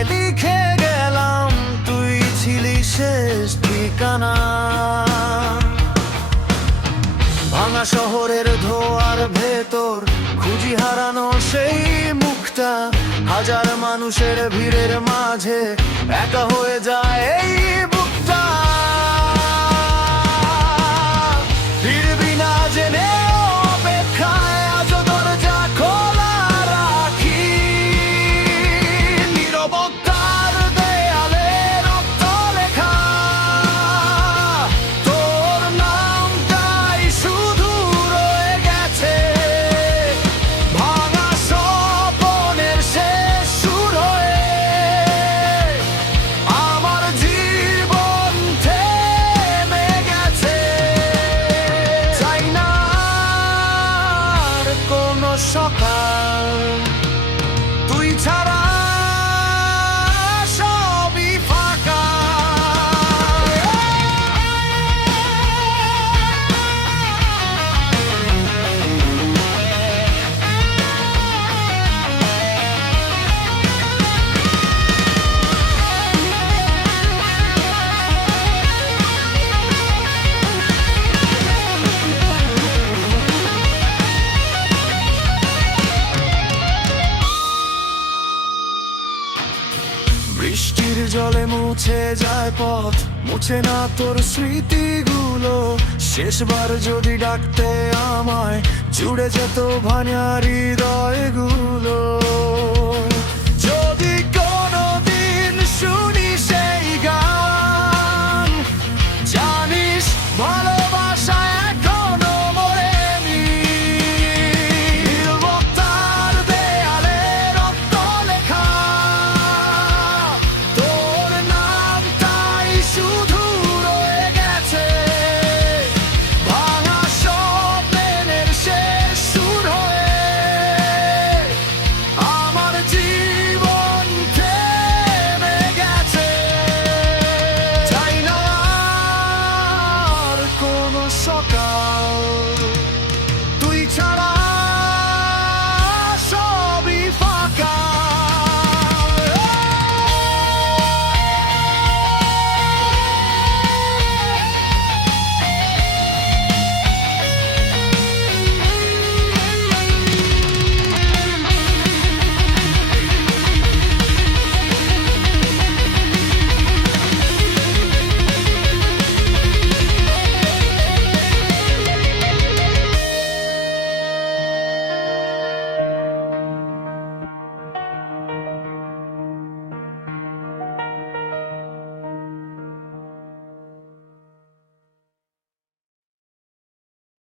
খাতায় লিখে গেলাম, তুই ছিলি শেষ ঠিকানা। ভাঙা শহরের ধোয়ার ভেতর খুঁজি হারানো সেই মুখটা, হাজার মানুষের ভিড়ের মাঝে একা হয়ে যায় এই বুকটা। ফিরবি না জেনে অপেক্ষায় আজ দরজা খোলা রাখি, নীরবতার দেয়ালে রক্ত লেখা, তোর নামটাই শুধু রয়ে গেছে ভাঙা স্বপ্নের শেষ সুর হয়ে। আমার জীবন থেমে গেছে, চাই না আর কোনো সকাল, তুই ছাড়া সবই ফাঁকা। বৃষ্টির জলে মুছে যায় পথ, মুছে না তোর স্মৃতিগুলো। শেষবার যদি ডাকতে আমায়, জুড়ে যেত ভাঙা হৃদয়গুলো।